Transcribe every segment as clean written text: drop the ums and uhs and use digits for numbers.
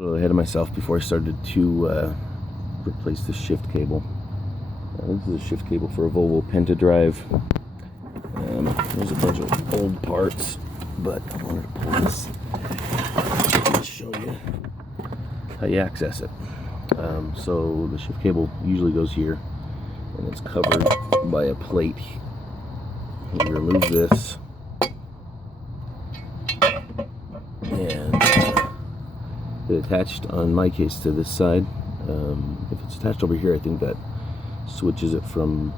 A little ahead of myself before I started to replace the shift cable. This is a shift cable for a Volvo Penta drive. There's a bunch of old parts, but I wanted to pull this to show you how you access it. So the shift cable usually goes here, and it's covered by a plate. You remove this, and it attached, on my case, to this side. If it's attached over here, I think that switches it from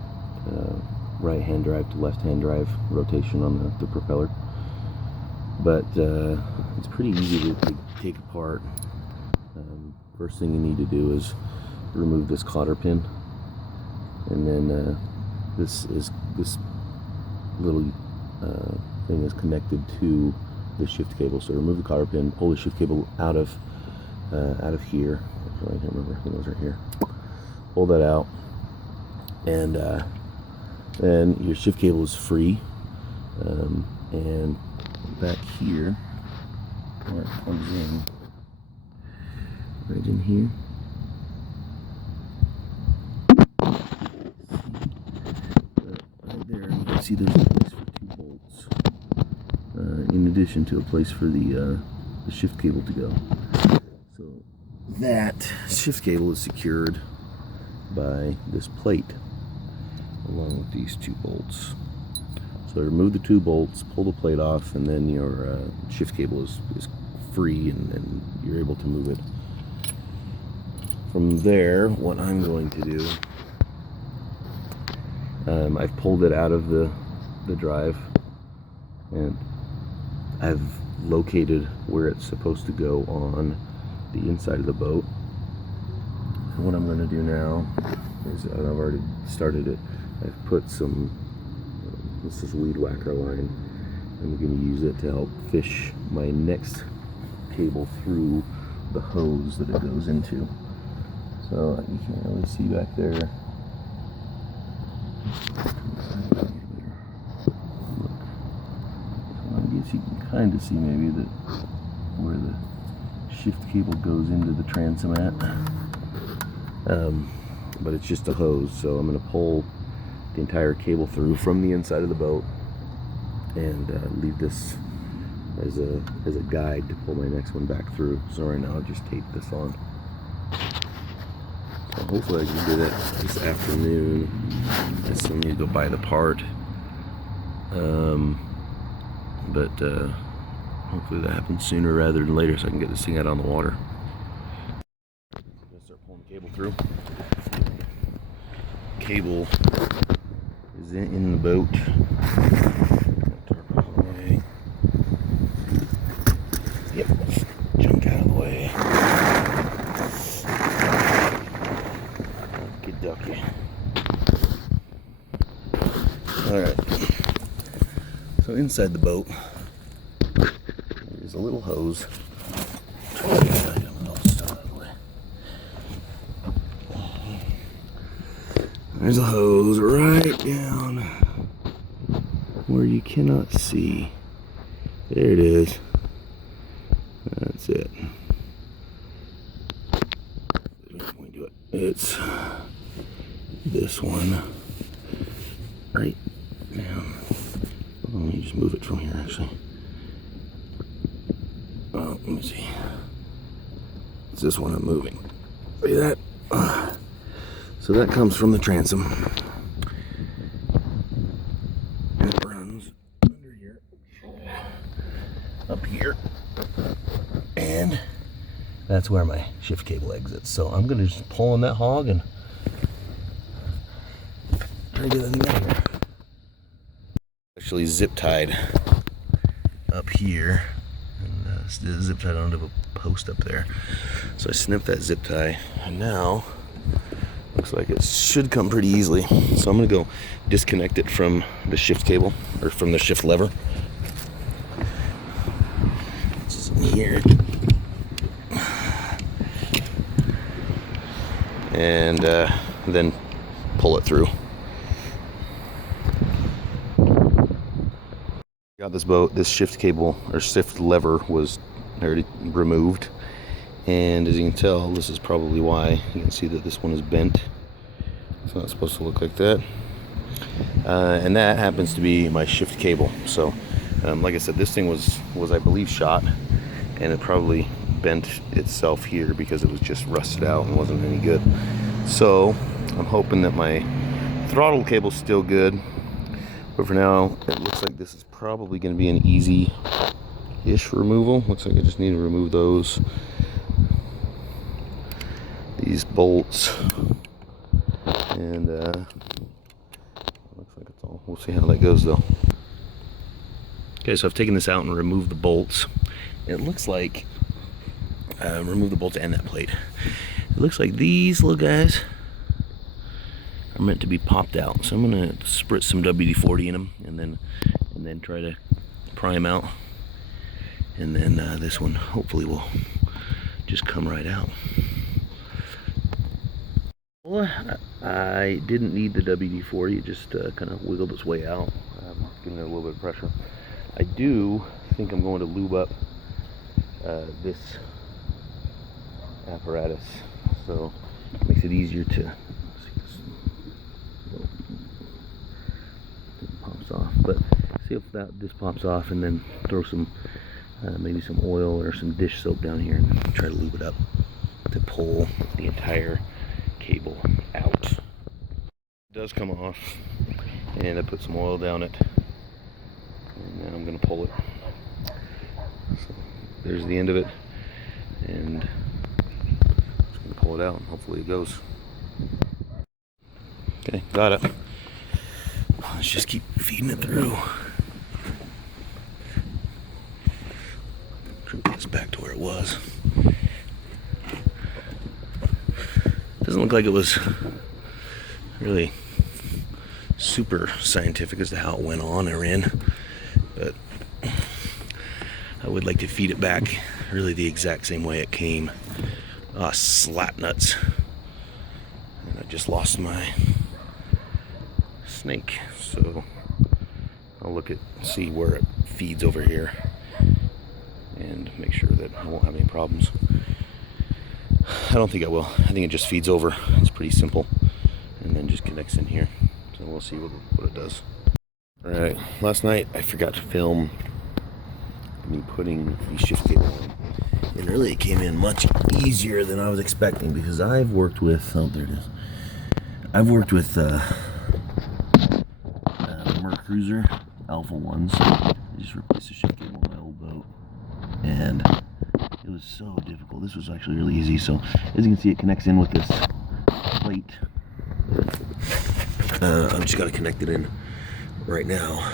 right hand drive to left hand drive rotation on the propeller. But it's pretty easy to take apart. First thing you need to do is remove this cotter pin, and then this little thing is connected to the shift cable. So remove the cotter pin, pull the shift cable out of here. Actually, I can't remember. I think it was right here. Pull that out, and then your shift cable is free. And back here, where it comes in, right in here. Right there, you can see there's a place for 2 bolts, in addition to a place for the shift cable to go. So that shift cable is secured by this plate, along with these 2 bolts. So remove the 2 bolts, pull the plate off, and then your shift cable is free, and you're able to move it. From there, what I'm going to do, I've pulled it out of the drive, and I've located where it's supposed to go on the inside of the boat. And what I'm going to do now is, I've already started it, I've put some, this is weed whacker line. I'm going to use it to help fish my next cable through the hose that it goes into. So you can't really see back there. I guess you can kind of see maybe that where the shift cable goes into the transom at. But it's just a hose, so I'm going to pull the entire cable through from the inside of the boat, and leave this as a guide to pull my next one back through. So right now I'll just tape this on. So hopefully I can do that this afternoon. I still need to go buy the part, but hopefully that happens sooner rather than later, so I can get this thing out on the water. I'm gonna start pulling the cable through. Cable is in the boat. Yep, junk out of the way. Good ducky. Alright. So inside the boat, there's a little hose. There's a hose right down where you cannot see. There it is. That's it. It's this one right down. Let me just move it from here, actually. Oh, let me see. It's this one I'm moving. See that? So that comes from the transom. And it runs under here, up here, and that's where my shift cable exits. So I'm gonna just pull on that hog and try to get that thing out of here. Actually zip tied up here, and zip tied onto a post up there. So I snipped that zip tie, and now looks like it should come pretty easily. So I'm gonna go disconnect it from the shift cable, or from the shift lever. It's in here. And then pull it through. Got this boat, this shift cable, or shift lever was already removed. And as you can tell, this is probably why. You can see that this one is bent. It's not supposed to look like that. And that happens to be my shift cable. So like I said, this thing was I believe shot, and it probably bent itself here because it was just rusted out and wasn't any good. So I'm hoping that my throttle cable's still good, but for now it looks like this is probably going to be an easy-ish removal. Looks like I just need to remove these bolts, and looks like it's all. We'll see how that goes though. Okay, so I've taken this out and removed the bolts. It looks like remove the bolts and that plate. It looks like these little guys are meant to be popped out. So I'm gonna spritz some WD-40 in them, and then try to pry them out. And then this one hopefully will just come right out. Well, I didn't need the WD-40. It just kind of wiggled its way out, giving it a little bit of pressure. I do think I'm going to lube up this apparatus, so it makes it easier to see this pops off. But see if this pops off, and then throw some maybe some oil or some dish soap down here and try to lube it up to pull the entire cable out. It does come off, and I put some oil down it, and then I'm going to pull it. So there's the end of it, and I'm just going to pull it out, and hopefully it goes. Okay, got it. Let's just keep feeding it through. Put this back to where it was. Doesn't look like it was really super scientific as to how it went on or in, but I would like to feed it back really the exact same way it came. Slap nuts. And I just lost my snake, so I'll see where it feeds over here and make sure that I won't have any problems. I don't think I will. I think it just feeds over. It's pretty simple, and then just connects in here. So we'll see what it does. Alright, last night I forgot to film me putting the shift cable on. And really it came in much easier than I was expecting, because I've worked with, oh there it is. I've worked with Cruiser Alpha ones. I just replaced the shift cable on my old boat, and it was so difficult. This was actually really easy. So as you can see, it connects in with this plate. I've just got to connect it in right now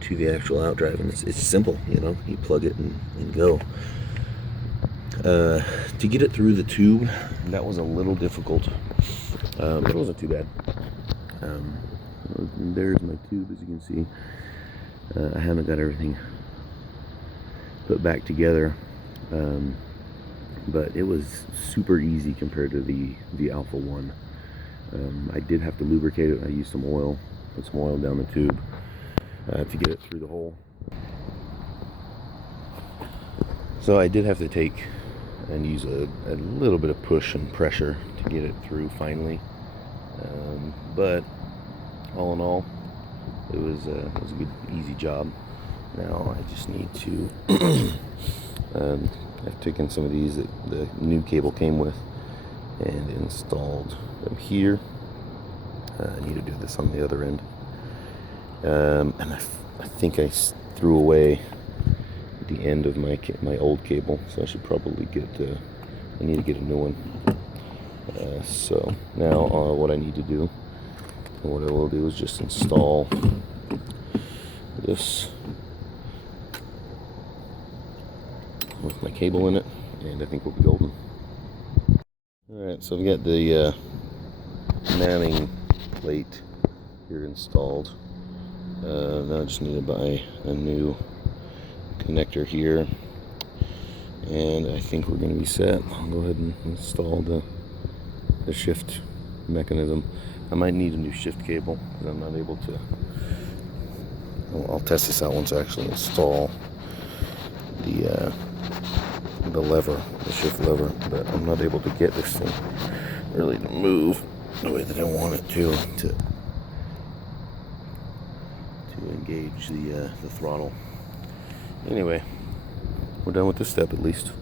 to the actual outdrive, and it's simple. You know, you plug it and go. To get it through the tube, that was a little difficult, but it wasn't too bad. There's my tube, as you can see. I haven't got everything put back together, but it was super easy compared to the Alpha 1. I did have to lubricate it. I used some oil, put some oil down the tube to get it through the hole. So I did have to take and use a little bit of push and pressure to get it through finally, but all in all, it was a good, easy job. Now I just need to I've taken some of these that the new cable came with and installed them here. I need to do this on the other end, and I think I threw away the end of my old cable, so I should probably I need to get a new one. So now what I need to do, and what I will do, is just install this with my cable in it, and I think we'll be golden. Alright, so I've got the manning plate here installed. Now I just need to buy a new connector here, and I think we're going to be set. I'll go ahead and install the shift mechanism. I might need a new shift cable because I'm not able to. I'll test this out once I actually install the the lever, the shift lever, but I'm not able to get this thing really to move the way that I want it to engage the throttle. Anyway, we're done with this step at least.